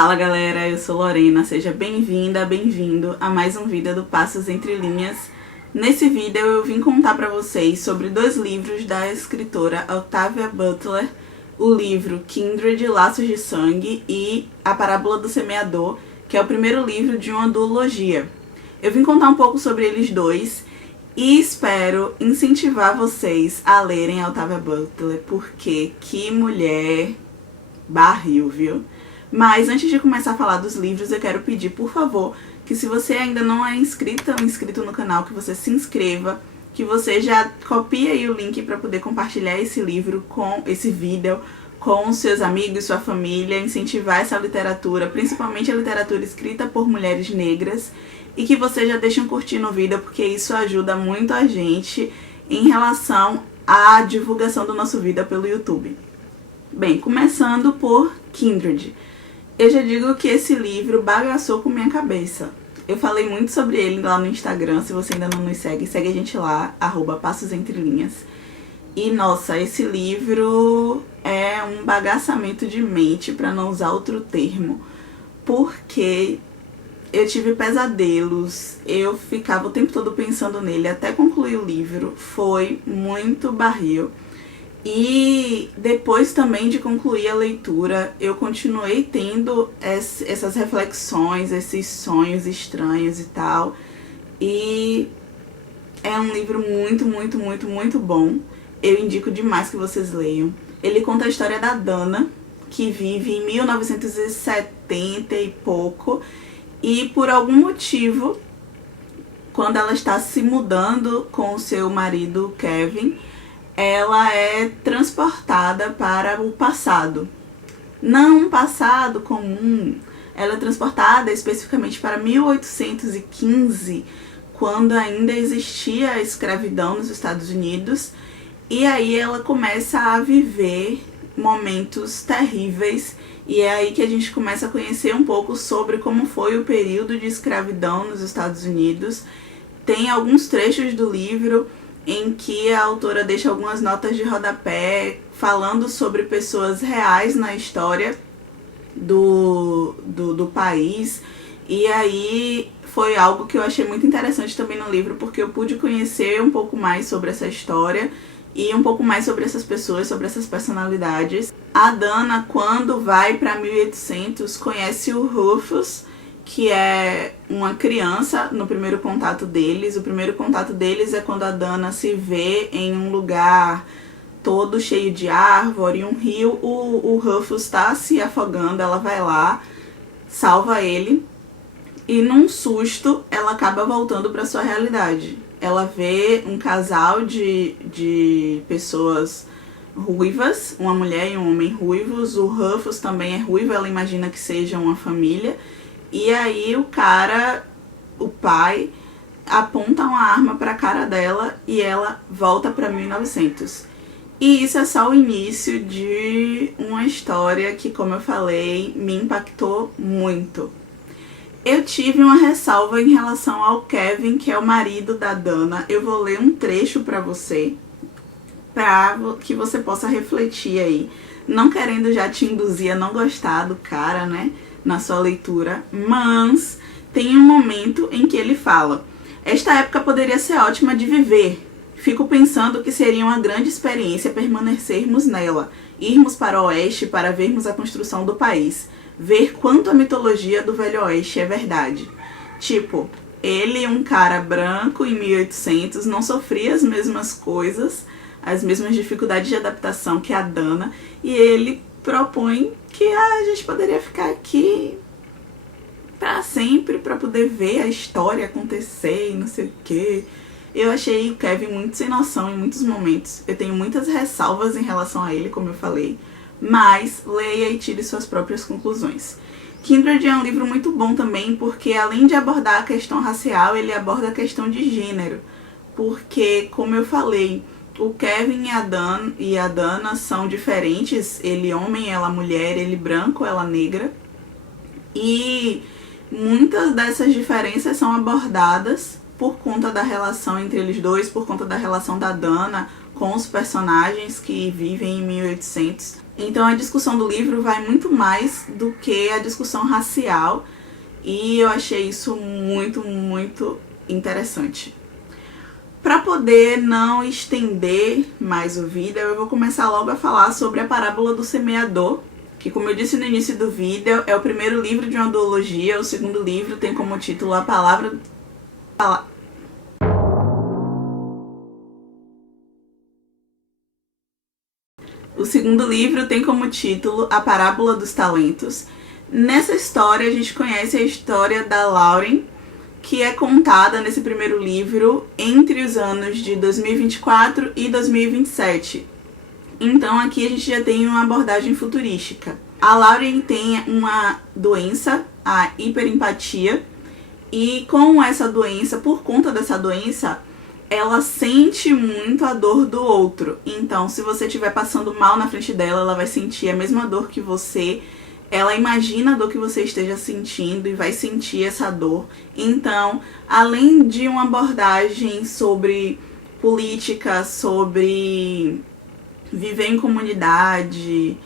Fala galera, eu sou Lorena, seja bem-vinda, bem-vindo a mais um vídeo do Passos Entre Linhas. Nesse vídeo eu vim contar pra vocês sobre dois livros da escritora Octavia Butler, o livro Kindred, Laços de Sangue e A Parábola do Semeador, que é o primeiro livro de uma duologia. Eu vim contar um pouco sobre eles dois e espero incentivar vocês a lerem a Octavia Butler, porque que mulher barril, viu? Mas antes de começar a falar dos livros, eu quero pedir, por favor, que se você ainda não é inscrita ou inscrito no canal, que você se inscreva, que você já copie aí o link para poder compartilhar esse livro, esse vídeo, com seus amigos, sua família, incentivar essa literatura, principalmente a literatura escrita por mulheres negras, e que você já deixe um curtir no vídeo, porque isso ajuda muito a gente em relação à divulgação do nosso vídeo pelo YouTube. Bem, começando por Kindred. Eu já digo que esse livro bagaçou com minha cabeça. Eu falei muito sobre ele lá no Instagram, se você ainda não nos segue, segue a gente lá, @passosentrelinhas. E nossa, esse livro é um bagaçamento de mente, para não usar outro termo, porque eu tive pesadelos, eu ficava o tempo todo pensando nele até concluir o livro, foi muito barril. E depois também de concluir a leitura, eu continuei tendo essas reflexões, esses sonhos estranhos e tal. E é um livro muito bom. Eu indico demais que vocês leiam. Ele conta a história da Dana, que vive em 1970 e pouco. E por algum motivo, quando ela está se mudando com o seu marido Kevin, ela é transportada para o passado. Não um passado comum, ela é transportada especificamente para 1815, quando ainda existia a escravidão nos Estados Unidos, e aí ela começa a viver momentos terríveis, e é aí que a gente começa a conhecer um pouco sobre como foi o período de escravidão nos Estados Unidos. Tem alguns trechos do livro em que a autora deixa algumas notas de rodapé falando sobre pessoas reais na história do país. E aí foi algo que eu achei muito interessante também no livro, porque eu pude conhecer um pouco mais sobre essa história e um pouco mais sobre essas pessoas, sobre essas personalidades. A Dana, quando vai para 1800, conhece o Rufus, que é uma criança no primeiro contato deles. O primeiro contato deles é quando a Dana se vê em um lugar todo cheio de árvore, um rio, o Rufus está se afogando, ela vai lá, salva ele, e num susto ela acaba voltando para sua realidade. Ela vê um casal de pessoas ruivas, uma mulher e um homem ruivos, o Rufus também é ruivo, ela imagina que seja uma família. E aí o cara, o pai, aponta uma arma para a cara dela e ela volta para 1900. E isso é só o início de uma história que, como eu falei, me impactou muito. Eu tive uma ressalva em relação ao Kevin, que é o marido da Dana. Eu vou ler um trecho para você, para que você possa refletir aí. Não querendo já te induzir a não gostar do cara, né, na sua leitura, mas tem um momento em que ele fala: esta época poderia ser ótima de viver. Fico pensando que seria uma grande experiência permanecermos nela, irmos para o oeste para vermos a construção do país, ver quanto a mitologia do Velho Oeste é verdade. Tipo, ele, um cara branco em 1800, não sofria as mesmas coisas, as mesmas dificuldades de adaptação que a Dana, e ele propõe que a gente poderia ficar aqui para sempre, para poder ver a história acontecer e não sei o que. Eu achei o Kevin muito sem noção em muitos momentos. Eu tenho muitas ressalvas em relação a ele, como eu falei, mas leia e tire suas próprias conclusões. Kindred é um livro muito bom também, porque além de abordar a questão racial, ele aborda a questão de gênero. Porque, como eu falei, o Kevin e a Dana são diferentes, ele homem, ela mulher, ele branco, ela negra. E muitas dessas diferenças são abordadas por conta da relação entre eles dois, por conta da relação da Dana com os personagens que vivem em 1800. Então a discussão do livro vai muito mais do que a discussão racial, e eu achei isso muito, muito interessante. Para poder não estender mais o vídeo, eu vou começar logo a falar sobre a parábola do semeador, que, como eu disse no início do vídeo, é o primeiro livro de uma duologia. O segundo livro tem como título A Palavra... O segundo livro tem como título A Parábola dos Talentos. Nessa história, a gente conhece a história da Lauren, que é contada nesse primeiro livro entre os anos de 2024 e 2027. Então aqui a gente já tem uma abordagem futurística. A Lauren tem uma doença, a hiperempatia, e com essa doença, por conta dessa doença, ela sente muito a dor do outro. Então, se você estiver passando mal na frente dela, ela vai sentir a mesma dor que você. Ela imagina a dor que você esteja sentindo e vai sentir essa dor. Então, além de uma abordagem sobre política, sobre viver em comunidade,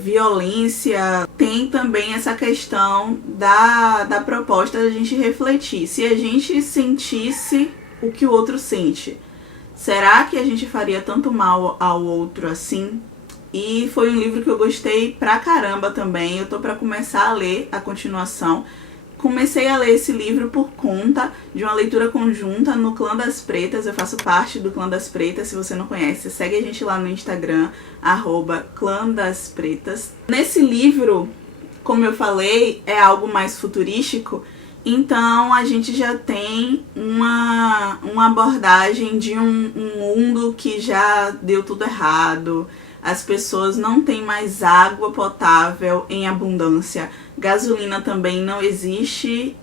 violência, tem também essa questão da proposta da gente refletir. Se a gente sentisse o que o outro sente, será que a gente faria tanto mal ao outro assim? E foi um livro que eu gostei pra caramba também. Eu tô pra começar a ler a continuação. Comecei a ler esse livro por conta de uma leitura conjunta no Clã das Pretas. Eu faço parte do Clã das Pretas. Se você não conhece, segue a gente lá no Instagram, @clãdaspretas. Nesse livro, como eu falei, é algo mais futurístico. Então a gente já tem uma abordagem de um mundo que já deu tudo errado. As pessoas não têm mais água potável em abundância. Gasolina também não existe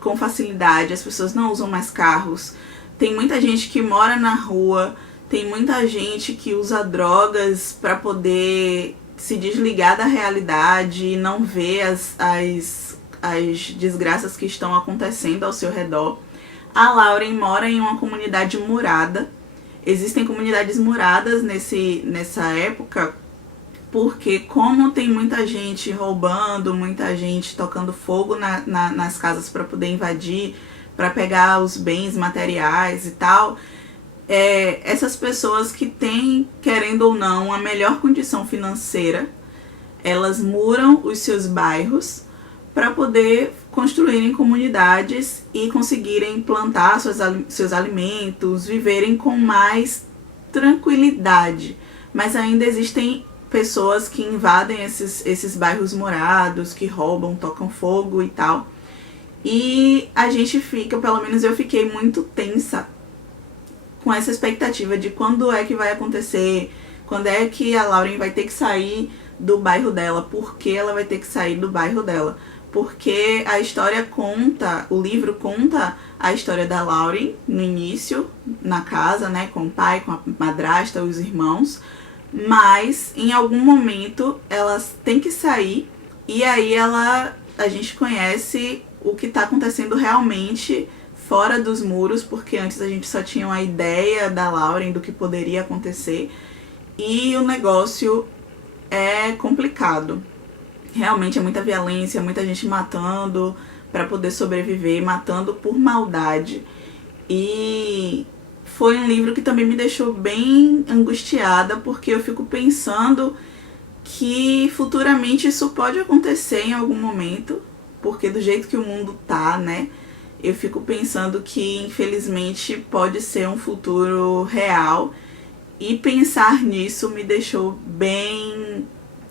com facilidade. As pessoas não usam mais carros. Tem muita gente que mora na rua. Tem muita gente que usa drogas para poder se desligar da realidade e não ver as desgraças que estão acontecendo ao seu redor. A Lauren mora em uma comunidade murada. Existem comunidades muradas nessa época, porque como tem muita gente roubando, muita gente tocando fogo nas casas para poder invadir, para pegar os bens materiais e tal, essas pessoas que têm, querendo ou não, a melhor condição financeira, elas muram os seus bairros para poder construírem comunidades e conseguirem plantar seus alimentos, viverem com mais tranquilidade. Mas ainda existem pessoas que invadem esses bairros morados, que roubam, tocam fogo e tal. E a gente fica, pelo menos eu fiquei muito tensa com essa expectativa de quando é que vai acontecer, quando é que a Lauren vai ter que sair do bairro dela, por que ela vai ter que sair do bairro dela. Porque a história conta, o livro conta a história da Lauren no início, na casa, né, com o pai, com a madrasta, os irmãos, mas em algum momento elas têm que sair e aí a gente conhece o que está acontecendo realmente fora dos muros, porque antes a gente só tinha uma ideia da Lauren, do que poderia acontecer, e o negócio é complicado. Realmente é muita violência, muita gente matando para poder sobreviver, matando por maldade. E foi um livro que também me deixou bem angustiada, porque eu fico pensando que futuramente isso pode acontecer em algum momento, porque do jeito que o mundo tá, né, eu fico pensando que infelizmente pode ser um futuro real, e pensar nisso me deixou bem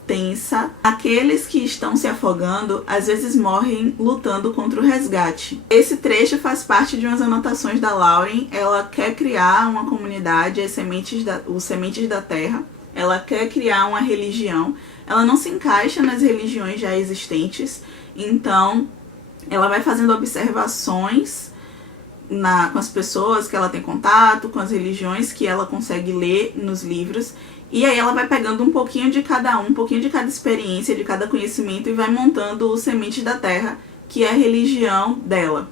tensa. Aqueles que estão se afogando às vezes morrem lutando contra o resgate. Esse trecho faz parte de umas anotações da Lauren. Ela quer criar uma comunidade, os Sementes da Terra. Ela quer criar uma religião. Ela não se encaixa nas religiões já existentes, então ela vai fazendo observações com as pessoas que ela tem contato, com as religiões que ela consegue ler nos livros. E aí ela vai pegando um pouquinho de cada experiência, de cada conhecimento, e vai montando o Sementes da Terra, que é a religião dela.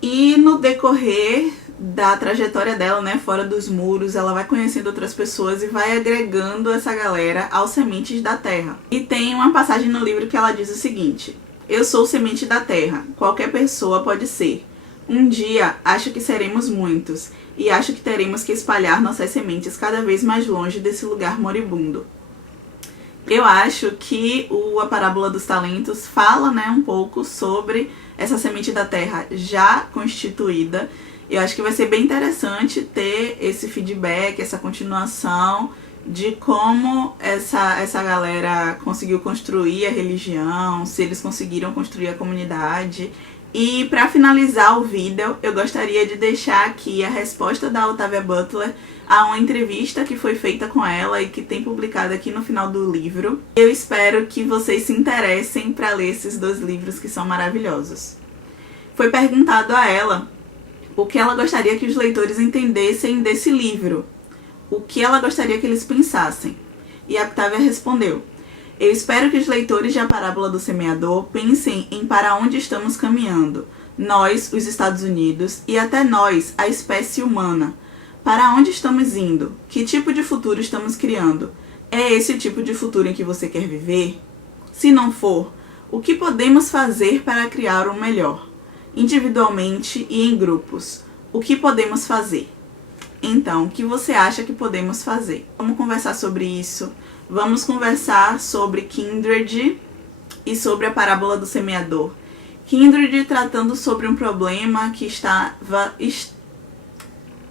E no decorrer da trajetória dela, né, fora dos muros. Ela vai conhecendo outras pessoas e vai agregando essa galera aos sementes da terra. E tem uma passagem no livro que ela diz o seguinte: eu sou semente da terra, qualquer pessoa pode ser. Um dia acho que seremos muitos, e acho que teremos que espalhar nossas sementes cada vez mais longe desse lugar moribundo. Eu acho que a parábola dos talentos fala, né, um pouco sobre essa semente da terra já constituída. Eu acho que vai ser bem interessante ter esse feedback, essa continuação de como essa galera conseguiu construir a religião, se eles conseguiram construir a comunidade. E para finalizar o vídeo, eu gostaria de deixar aqui a resposta da Octavia Butler a uma entrevista que foi feita com ela e que tem publicado aqui no final do livro. Eu espero que vocês se interessem para ler esses 2 livros que são maravilhosos. Foi perguntado a ela o que ela gostaria que os leitores entendessem desse livro, o que ela gostaria que eles pensassem. E a Octavia respondeu: eu espero que os leitores de A Parábola do Semeador pensem em para onde estamos caminhando, nós, os Estados Unidos, e até nós, a espécie humana. Para onde estamos indo? Que tipo de futuro estamos criando? É esse o tipo de futuro em que você quer viver? Se não for, o que podemos fazer para criar um melhor? Individualmente e em grupos. O que podemos fazer? Então, o que você acha que podemos fazer? Vamos conversar sobre isso. Vamos conversar sobre Kindred e sobre A Parábola do Semeador. Kindred tratando sobre um problema que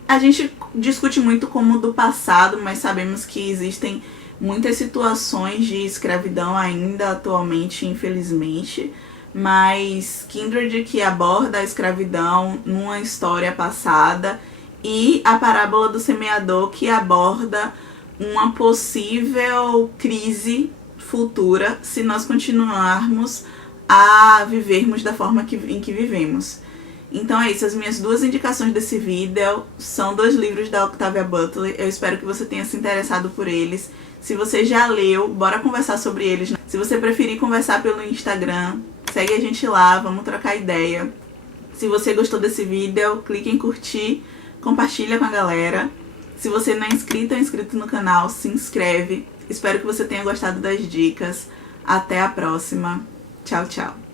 a gente discute muito como do passado, mas sabemos que existem muitas situações de escravidão ainda atualmente, infelizmente. Mas Kindred, que aborda a escravidão numa história passada, e A Parábola do Semeador, que aborda uma possível crise futura se nós continuarmos a vivermos da forma em que vivemos. Então é isso, as minhas 2 indicações desse vídeo são 2 livros da Octavia Butler. Eu espero que você tenha se interessado por eles. Se você já leu, bora conversar sobre eles. Se você preferir conversar pelo Instagram, segue a gente lá, vamos trocar ideia. Se você gostou desse vídeo, clique em curtir, compartilha com a galera. Se você não é inscrito ou inscrito no canal, se inscreve. Espero que você tenha gostado das dicas. Até a próxima. Tchau, tchau.